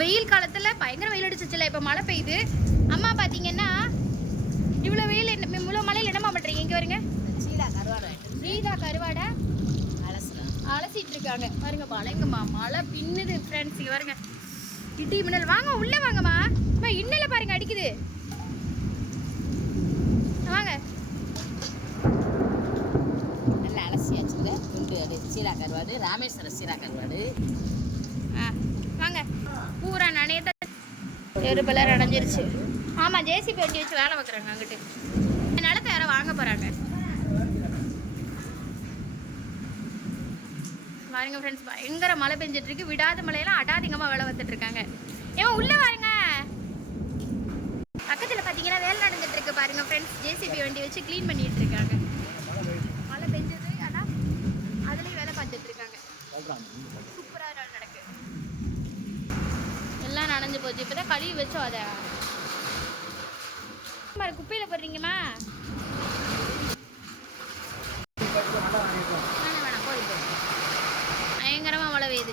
வெயில் காலத்துல பயங்கர வெயில் அடிச்சிச்சுல, இப்ப மழை பெய்யுது. அம்மா பாத்தீங்கன்னா இவ்வளவு வெயில் இவ்வளவு மழையில என்னமா பண்றீங்க? இங்க வருங்க. சீதா கருவாடை அலசிட்டு இருக்காங்க பாருங்க. பழங்கம்மா மழை பின்னுது ஃப்ரெண்ட்ஸ். இங்க பாருங்க இடி மின்னல். வாங்க உள்ள வாங்கம்மா. இன்னல பாருங்க அடிக்குது. வாங்க. நல்லா அலசியாச்சுங்க. துண்டு அது சீலா கருவாடு, ராமேஸ்வரம் சீலா கருவாடு. வாங்க. பூரா நனையத எருபெல்லாம் நனைஞ்சிருச்சு. ஆமா, ஜேசிபி வண்டி வச்சு வேலை பார்க்குறாங்க அங்கிட்டு. நிலத்தை யாரோ வாங்க போறாங்க பாருங்க ஃப்ரெண்ட்ஸ். பயங்கர மழை பெஞ்சிட்டு இருக்கு. விடாத மழையெல்லாம் அடாதிகமாக வேலை வந்துட்டு இருக்காங்க. ஏன் உள்ள பாருங்க. பக்கத்தில் பார்த்தீங்கன்னா வேலை நடந்துட்டு இருக்கு பாருங்க ஃப்ரெண்ட்ஸ். ஜேசிபி வண்டி வச்சு க்ளீன் பண்ணிட்டு இருக்காங்க. மழை பெஞ்சது, ஆனால் அதுலேயும் வேலை பார்த்துட்டு இருக்காங்க. சூப்பராக நடக்கு. எல்லாம் நனைஞ்சு போச்சு. இப்போதான் கழுவி வச்சோம். அதை குப்பையில் போடுறீங்கம்மா. வேணாம் வேணாம், போதும். பயங்கரமாக மழை பெய்யுது.